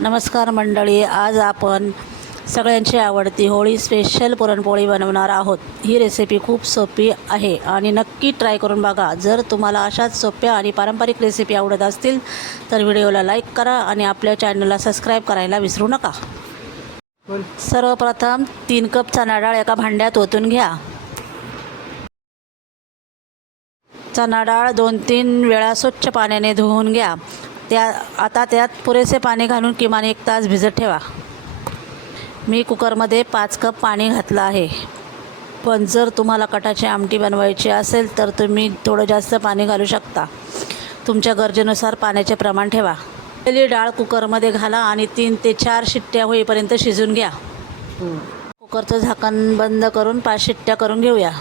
नमस्कार मंडळी, आज आपण सगळ्यांची आवडती होळी स्पेशल पुरणपोळी बनवणार आहोत। ही रेसिपी खूप सोपी आहे आणि नक्की ट्राय करून बघा। जर तुम्हाला अशाच सोप्या आणि पारंपरिक रेसिपी आवडत असतील तर व्हिडिओला लाईक करा आणि आपल्या चॅनलला सबस्क्राईब करायला विसरू नका। सर्वप्रथम 3 कप चणा डाळ एका भांड्यात ओतून घ्या। चणा डाळ 2-3 वेळा स्वच्छ पाण्याने धुवून घ्या। आता त्यात पुरेसे पाणी घालून किमान 1 तास भिजत ठेवा। मी कुकरमध्ये 5 कप पाणी घातलं आहे, पण जर तुम्हाला कटाची आमटी बनवायची असेल तर तुम्ही थोडं जास्त पाणी घालू शकता। तुमच्या गरजेनुसार पाण्याचे प्रमाण ठेवा। पहिली डाळ कुकरमध्ये घाला आणि 3 ते 4 शिट्ट्या होईपर्यंत शिजून घ्या। कुकरचं झाकण बंद करून 5 शिट्ट्या करून घेऊया।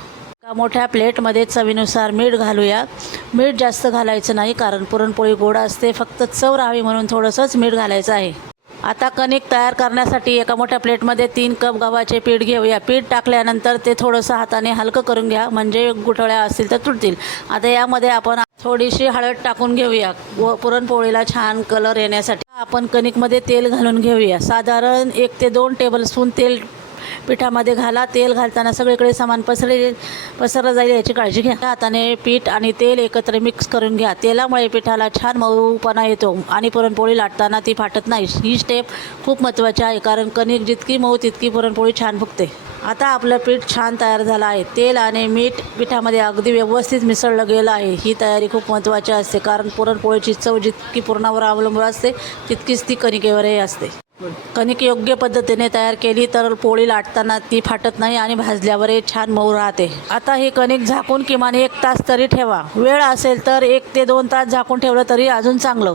एका मोठ्या प्लेटमध्ये चवीनुसार मीठ घालूया। मीठ जास्त घालायचं नाही, कारण पुरणपोळी गोड असते, फक्त चव राहावी म्हणून थोडंसंच मीठ घालायचं आहे। आता कणिक तयार करण्यासाठी एका मोठ्या प्लेटमध्ये 3 कप गव्हाचे पीठ घेऊया। पीठ टाकल्यानंतर ते थोडंसं हाताने हलकं करून घ्या, म्हणजे गुठळ्या असतील तर तुटतील। आता यामध्ये आपण थोडीशी हळद टाकून घेऊया व पुरणपोळीला छान कलर येण्यासाठी। आपण कणिकमध्ये तेल घालून घेऊया। साधारण 1 ते 2 टेबलस्पून तेल पिठामध्ये घाला। तेल घालताना सगळीकडे समान पसरलं जाईल याची काळजी घ्या। हाताने पीठ आणि तेल एकत्र मिक्स करून घ्या। तेलामुळे पिठाला छान मऊपणा येतो आणि पुरणपोळी लाटताना ती फाटत नाही। ही स्टेप खूप महत्त्वाची आहे, कारण कणिक जितकी मऊ तितकी पुरणपोळी छान फुगते। आता आपलं पीठ छान तयार झालं आहे। तेल आणि मीठ पिठामध्ये अगदी व्यवस्थित मिसळलं गेलं आहे। ही तयारी खूप महत्त्वाची असते, कारण पुरणपोळीची चव जितकी पुरणावर अवलंबून असते तितकीच ती कणिकेवरही असते। कणिक योग्य पद्धतीने तयार केली तर पोळी लाटताना ती फाटत नाही आणि भाजल्यावरही छान मऊ राहते। आता ही कणिक झाकून किमान 1 तास तरी ठेवा। वेळ असेल तर 1 ते 2 तास झाकून ठेवलं तरी अजून चांगलं।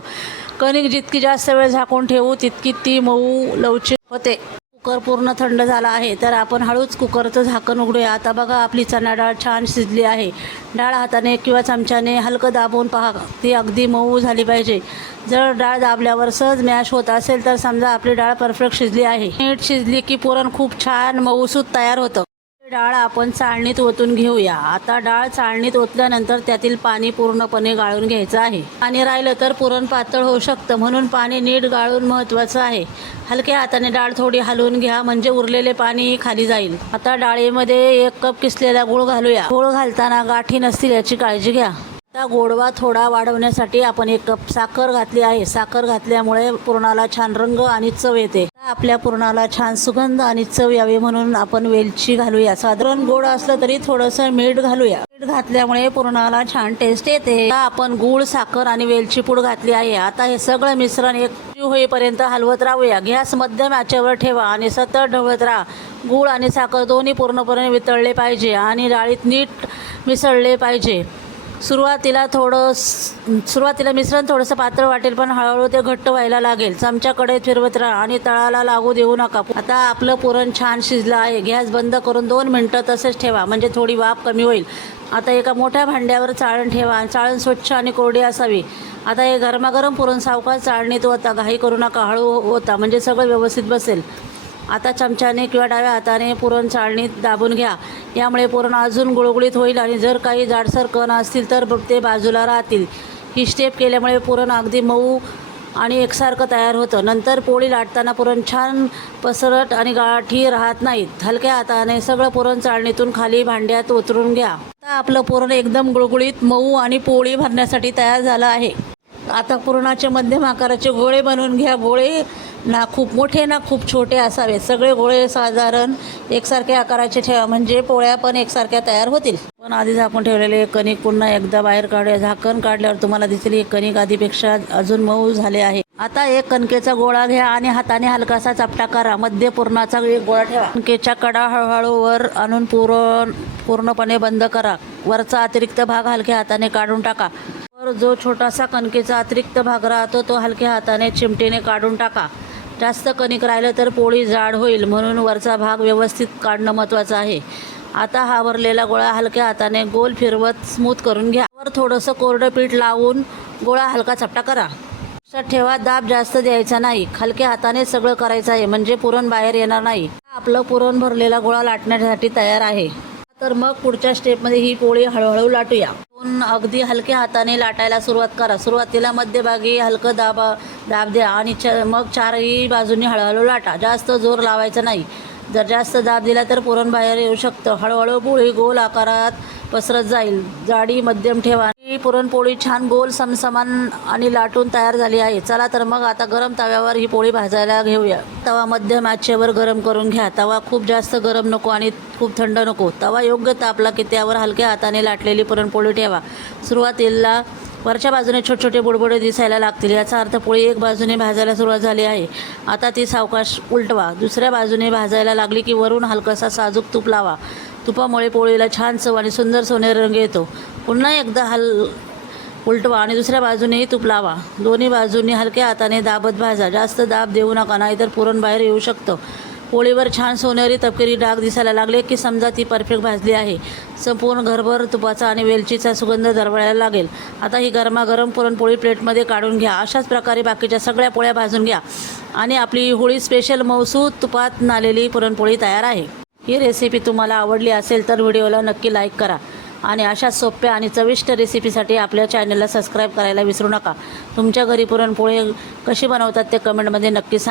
कणिक जितकी जास्त वेळ झाकून ठेवू तितकी ती मऊ लवचिक होते। कुकर पूर्ण थंड झाला आहे, तर आपण हळूच कुकरचं झाकण उघडूया। आता बघा, आपली चणा डाळ छान शिजली आहे। डाळ हाताने किंवा चमच्याने हलकं दाबून पहा, ती अगदी मऊ झाली पाहिजे। जर डाळ दाबल्यावर सहज मॅश होत असेल तर समजा आपली डाळ परफेक्ट शिजली आहे। नीट शिजली की पुरण खूप छान मऊसूत तयार होतं। डाळ आपण चाळणीत ओतून घेऊया। आता डाळ चाळणीत ओतल्यानंतर त्यातील पाणी पूर्णपणे गाळून घ्यायचं आहे। पाणी राहिलं तर पुरण पातळ होऊ शकतं, म्हणून पाणी नीट गाळून महत्त्वाचं आहे। हलक्या हाताने डाळ थोडी हलवून घ्या, म्हणजे उरलेले पाणी खाली जाईल। आता डाळीमध्ये 1 कप किसलेला गूळ घालूया। गूळ घालताना गाठी नसतील याची काळजी घ्या। आता गोडवा थोडा वाढवण्यासाठी आपण 1 कप साखर घातली आहे। साखर घातल्यामुळे पुरणाला छान रंग आणि चव येते। आपल्या पुरणाला छान सुगंध आणि चव यावी म्हणून आपण वेलची घालूया। साधारण गोड असलं तरी थोडंसं मीठ घालूया। मीठ घातल्यामुळे पुरणाला छान टेस्ट येते। आता आपण गूळ, साखर आणि वेलची पूड घातली आहे। आता हे सगळं मिश्रण एकजीव होईपर्यंत हलवत राहूया। गॅस मध्यम आचेवर ठेवा आणि सतत ढवळत राहा। गूळ आणि साखर दोन्ही पूर्णपणे वितळले पाहिजे आणि डाळीत नीट मिसळले पाहिजे। सुरुवातीला मिश्रण थोडंसं पातळ वाटेल, पण हळूहळू ते घट्ट व्हायला लागेल। चमच्याकडे फिरवत राहा आणि तळाला लागू देऊ नका। आता आपलं पुरण छान शिजलं आहे। गॅस बंद करून 2 मिनिटं तसेच ठेवा, म्हणजे थोडी वाफ कमी होईल। आता एका मोठ्या भांड्यावर चाळण ठेवा। चाळण स्वच्छ आणि कोरडी असावी। आता हे गरमागरम पुरण सावकाश चाळणीत ओता, घाई करू नका, हळू ओता, म्हणजे सगळं व्यवस्थित बसेल। आता चमच्याने किंवा डाव्या हाताने पुरण चाळणीत दाबून घ्या। यामुळे पुरण अजून गुळगुळीत होईल आणि जर काही जाडसर कण असतील तर ते बाजूला राहतील। ही स्टेप केल्यामुळे पुरण अगदी मऊ आणि एकसारखं तयार होतं। नंतर पोळी लाटताना पुरण छान पसरट आणि गाठी राहत नाहीत। हलक्या हाताने सगळं पुरण चाळणीतून खाली भांड्यात उतरून घ्या। आता आपलं पुरण एकदम गुळगुळीत, मऊ आणि पोळी भरण्यासाठी तयार झालं आहे। आता पुरणाचे मध्यम आकाराचे गोळे बनवून घ्या। गोळे ना खूप मोठे ना खूप छोटे असावेत। सगळे गोळे साधारण एकसारख्या आकाराचे ठेवा, म्हणजे पोळ्या पण एकसारख्या तयार होतील। पण आधी झाकून ठेवलेले कणिक पुन्हा एकदा बाहेर काढूया। झाकण काढल्यावर तुम्हाला दिसेल की कणिक आधीपेक्षा अजून मऊ झाले आहे। आता एक कणकेचा गोळा घ्या आणि हाताने हलकासा चपटा करा। मध्य पुरणाचा एक गोळा ठेवा। कणकेच्या कडा हळूहळू वर आणून पूर्णपणे बंद करा। वरचा अतिरिक्त भाग हलक्या हाताने काढून टाका। जो छोटासा कणकेचा अतिरिक्त भाग राहतो तो हलक्या हाताने चिमटीने काढून टाका। जास्त कणिक राहिलं तर पोळी जाड होईल, म्हणून वरचा भाग व्यवस्थित काढणं महत्त्वाचं आहे। आता हा भरलेला गोळा हलक्या हाताने गोल फिरवत स्मूथ करून घ्या। वर थोडंसं कोरडं पीठ लावून गोळा हलका चपटा करा। लक्षात ठेवा, दाब जास्त द्यायचा नाही, हलक्या हाताने सगळं करायचं आहे, म्हणजे पुरण बाहेर येणार नाही। आपलं पुरण भरलेला गोळा लाटण्यासाठी तयार आहे। तर मग पुढच्या स्टेपमध्ये ही पोळी हळूहळू लाटूया। अगदी हलक्या हाताने लाटायला सुरुवात करा. सुरुवातीला मध्यभागी हलकं दाब द्या आणि मग चारही बाजूंनी हळूहळू लाटा. जास्त जोर लावायचा नाही. जर जास्त दाब दिला तर पुरण बाहेर येऊ शकतं. हळूहळू पोळी गोल आकारात पसरत जाईल. जाडी मध्यम ठेवा. ही पुरणपोळी छान गोल समसमान आणि लाटून तयार झाली आहे. चला तर मग आता गरम तव्यावर ही पोळी भाजायला घेऊया. तवा मध्यम आचेवर गरम करून घ्या. तवा खूप जास्त गरम नको आणि खूप थंड नको. तवा योग्य तापला की त्यावर हलक्या हाताने लाटलेली पुरणपोळी ठेवा. सुरुवातीला वरच्या बाजूने छोटे छोटे बुडबुडे दिसायला लागतील. याचा अर्थ पोळी एक बाजूने भाजायला सुरुवात झाली आहे. आता ती सावकाश उलटवा. दुसऱ्या बाजूने भाजायला लागली की वरून हलकासा साजूक तूप लावा. तुपामुळे पोळीला छान चव आणि सुंदर सोनेरी रंग येतो. पुन्हा एकदा उलटवा आणि दुसऱ्या बाजूनेही तूप लावा. दोन्ही बाजूंनी हलक्या हाताने दाबत भाजा. जास्त दाब देऊ नका, नाहीतर पुरण बाहेर येऊ शकतं. पोळीवर छान सोनेरी तपकिरी डाग दिसायला लागले की समजा ती परफेक्ट भाजली आहे. संपूर्ण घरभर तुपाचा आणि वेलचीचा सुगंध दरवळायला लागेल. आता ही गरमागरम पुरणपोळी प्लेटमध्ये काढून घ्या. अशाच प्रकारे बाकीच्या सगळ्या पोळ्या भाजून घ्या आणि आपली होळी स्पेशल मऊसूत तुपात नालेली पुरणपोळी तयार आहे. ही रेसिपी तुम्हाला आवडली असेल तर व्हिडिओला नक्की लाईक करा आणि अशा सोप्या आणि चविष्ट रेसिपीसाठी आपल्या चॅनलला सबस्क्राईब करायला विसरू नका. तुमच्या घरी पुरणपोळी कशी बनवतात ते कमेंटमध्ये नक्की सांगा.